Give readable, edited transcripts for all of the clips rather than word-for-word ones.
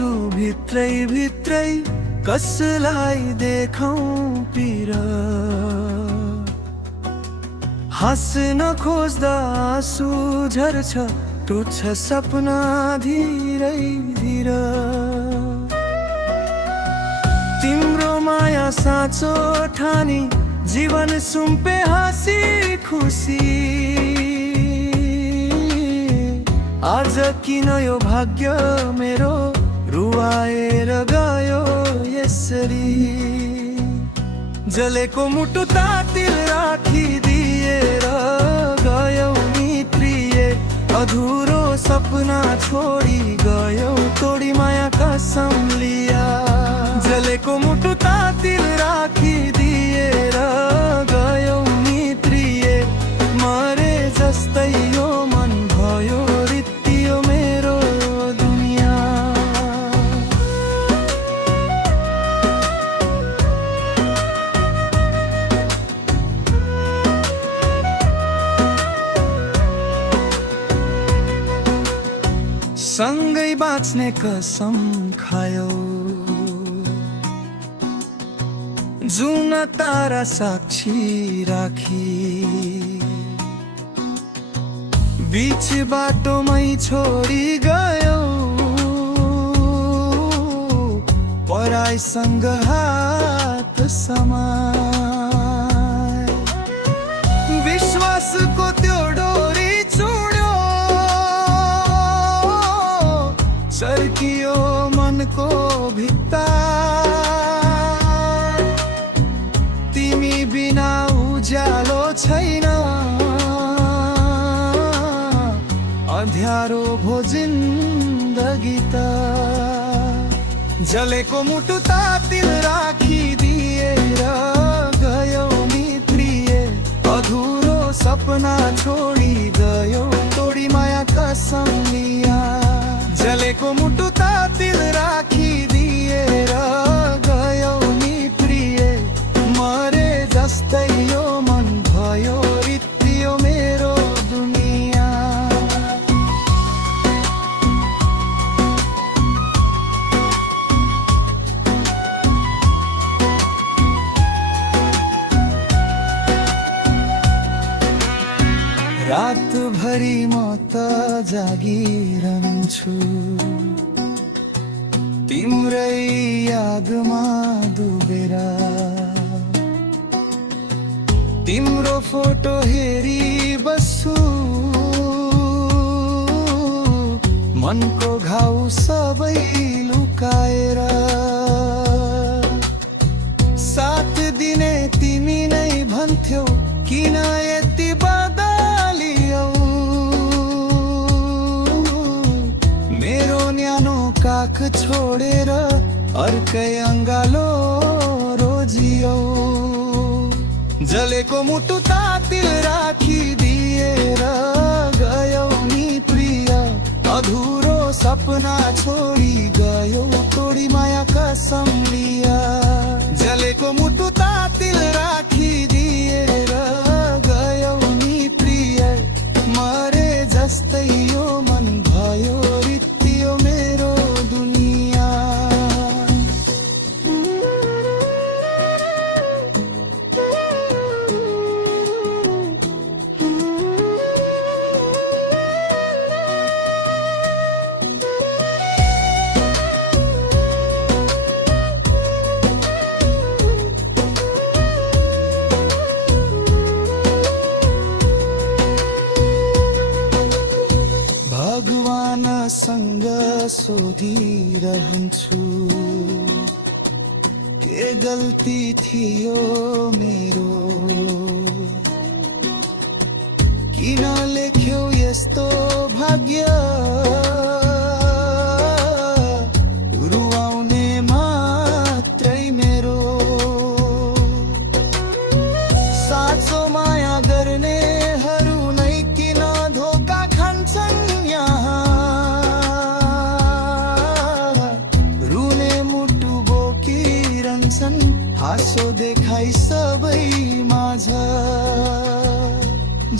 मुटु भित्रै भित्रै कसलाई देखौं पिर। हाँस्न खोज्दा आँसु झर्छ, टुट्छ सपना धीरै धीर। तिम्रो माया साँचो ठानी जीवन सुम्पे हाँसी खुसी। आज किन यो भाग्य मेरो रुवाएर गयो यसरी। जलेको मुटु तातिल राखिदिएर गयौ नि प्रिय। अधुरो सपना छोडी गयौ तोडी माया कसम लिया। जलेको मुटु तातिल राखिदिएर गयौ नि प्रिय। मरे जस्तै यो मन भयो, रित्तियो मेरो दुनिया। सँगै बाँच्ने कसम खायौ, जुन तारा साक्षी राखी। बीच बाटोमै छोडी गयौ, पराइसँग हात समाए। विश्वासको त्यो डोरी चुड्यो, चर्कियो मनको भित्ता। तिमी बिना उज्यालो छैन, अँध्यारो भो जिन्दगी त। जलेको मुटु तातिल राखिदिएर गयौ नि प्रिय। अधुरो सपना छोडी गयौ तोडी माया कसम लिया। जलेको मुटु तातिल राखिदिएर गयौ नि प्रिय। मरे जस्तै यो मन भयो, रित्तियो मेरो दुनिया। रातभरि म त जागिरहन्छु, तिम्रै यादमा डुबेर। तिम्रो फोटो हेरी बस्छु, मनको घाउ सबै लुकाएर। साथ दिने तिमी नै भन्थ्यौ, किन यति बदलियौ। मेरो न्यानो काख छोडेर अर्कै अङ्गालो रोजियौ। जलेको मुटु तातिल राखिदिएर गयौ नि प्रिय। अधुरो सपना छोडी गयौ तोडी माया कसम लिया। जलेको मुटु तातिल राखिदिएर गयौ नि प्रिय। मरे जस्तै यो मन भयो, रित्तियो मेरो दुनिया। भगवानसँग सोधिरहन्छु, के गल्ती थियो मेरो। किन लेख्यौ यस्तो भाग्य, रुवाउने मात्रै मेरो। साँचो माया गर्नेहरू नै किन धोका खान्छन् यहाँ। रुने मुटु बोकिरहन्छन्, हाँसो देखाइ सबै माझ।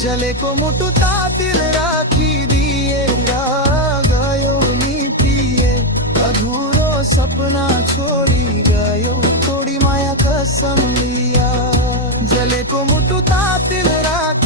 जलेको मुटु तातिल राखिदिएर गयौ नि प्रिय। अधुरो सपना छोड़ी गयो थोड़ी माया कसम लिया जले को मुटु तातिल राख